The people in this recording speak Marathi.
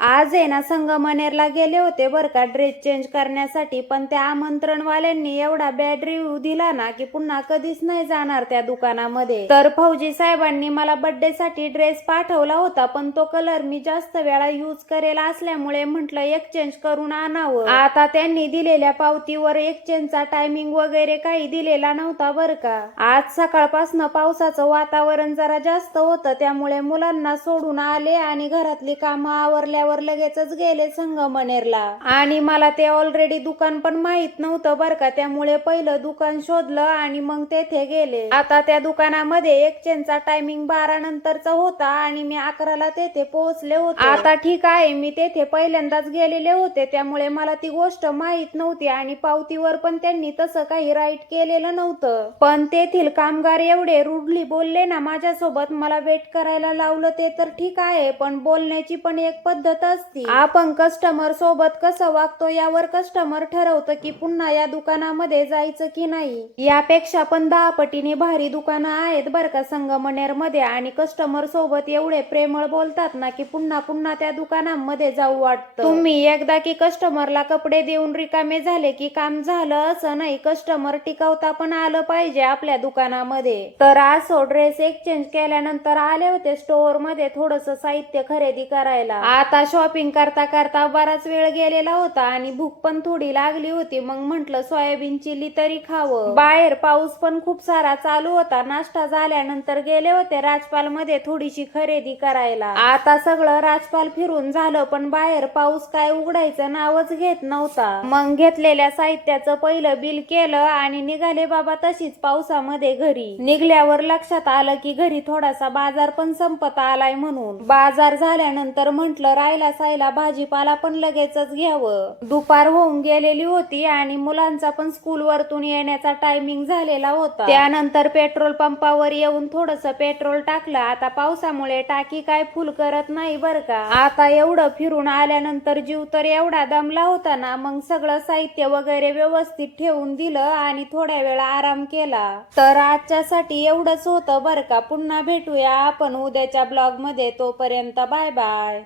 आज आहे ना संगमनेरला गेले होते बरं का ड्रेस चेंज करण्यासाठी, पण त्या आमंत्रणवाल्यांनी एवढा बॅड रिव्ह्यू दिला ना की पुन्हा कधीच नाही जाणार त्या दुकानामध्ये. तर फौजी साहेबांनी मला बर्थडे साठी ड्रेस पाठवला होता, पण तो कलर मी जास्त वेळा यूज करेला असल्यामुळे म्हटलं एक्सचेंज करून आणावं. आता त्यांनी दिलेल्या पावतीवर एक्सचेंजचा टायमिंग वगैरे काही दिलेला नव्हता बरं का. आज सकाळपासून पावसाचं वातावरण जरा जास्त होतं, त्यामुळे मुलांना सोडून आले आणि घरातली कामं आवरल्यावर लगेचच गेले संगमनेरला. आणि मला ते ऑलरेडी दुकान पण माहित नव्हतं बरं का, त्यामुळे पहिलं दुकान शोधलं आणि मग तेथे गेले. आता त्या दुकानामध्ये एक्सचेंजचा टायमिंग 12 नंतरचा होता आणि मी 11ला तेथे पोहोचले होते. आता ठीक आहे, मी तेथे पहिल्यांदाच गेलेले होते, त्यामुळे मला ती गोष्ट माहित नव्हती आणि पावतीवर पण त्यांनी तसं काही राईट केलेलं नव्हतं. पण तेथील कामगार एवढे रुडली बोलले ना माझ्यासोबत, मला वेट करायला लावलं ते तर ठीक आहे, पण बोलण्याची पण एक पद्धत असती. आपण कस्टमर सोबत कसं वागतो यावर कस्टमर ठरवतं की पुन्हा या दुकानामध्ये जायचं की नाही. यापेक्षा पण 10 पटीने भारी दुकानं आहेत बरं का संगमनेर मध्ये, आणि कस्टमर सोबत एवढे प्रेमळ बोलतात ना की पुन्हा पुन्हा त्या दुकानांमध्ये जाऊ वाटतं. तुम्ही एकदा की कस्टमरला कपडे देऊन रिकामे झाले की काम झालं असं नाही, कस्टमर टिकवता पण आलं पाहिजे आपल्या दुकानामध्ये. तर असो ड्रेस एक्सचेंज केल्यानंतर आले होते स्टोअर मध्ये थोडस साहित्य खरेदी करायला. आता शॉपिंग करता करता बराच वेळ गेलेला होता आणि भूक पण थोडी लागली होती, मग म्हंटल सोयाबीन चिली तरी खावं. बाहेर पाऊस पण खूप सारा चालू होता. नाश्ता झाल्यानंतर गेले होते राजपाल मध्ये थोडीशी खरेदी करायला. आता सगळं राजपाल फिरून झालं, पण बाहेर पाऊस काय उघडायचं नावच घेत नव्हता. मग घेतलेल्या साहित्याचं पहिलं बिल केलं आणि निघाले बाबा तशीच पावसामध्ये घरी. निघल्यावर लक्षात आलं की घरी थोडासा बाजार पण संपत आलाय म्हणून. बाजार झाल्यानंतर म्हंटल राहिला सायला भाजीपाला पण लगेचच घ्यावं. दुपार होऊन गेलेली होती आणि मुलांचा पण स्कूल वरतून येण्याचा टायमिंग झालेला होता. त्यानंतर पेट्रोल पंपावर येऊन थोडस पेट्रोल टाकलं. आता पावसामुळे टाकी काय फुल करत नाही बरं का. आता एवढं फिरून आल्यानंतर जीव तर एवढा दमला होता ना, मग सगळं साहित्य वगैरे व्यवस्थित ठेवून दिलं आणि थोड्या वेळ आराम केला. तर आजच्यासाठी एवढंच होतं बरं का. पुन्हा भेटूया आपण उद्याच्या ब्लॉग मध्ये. तोपर्यंत बाय बाय.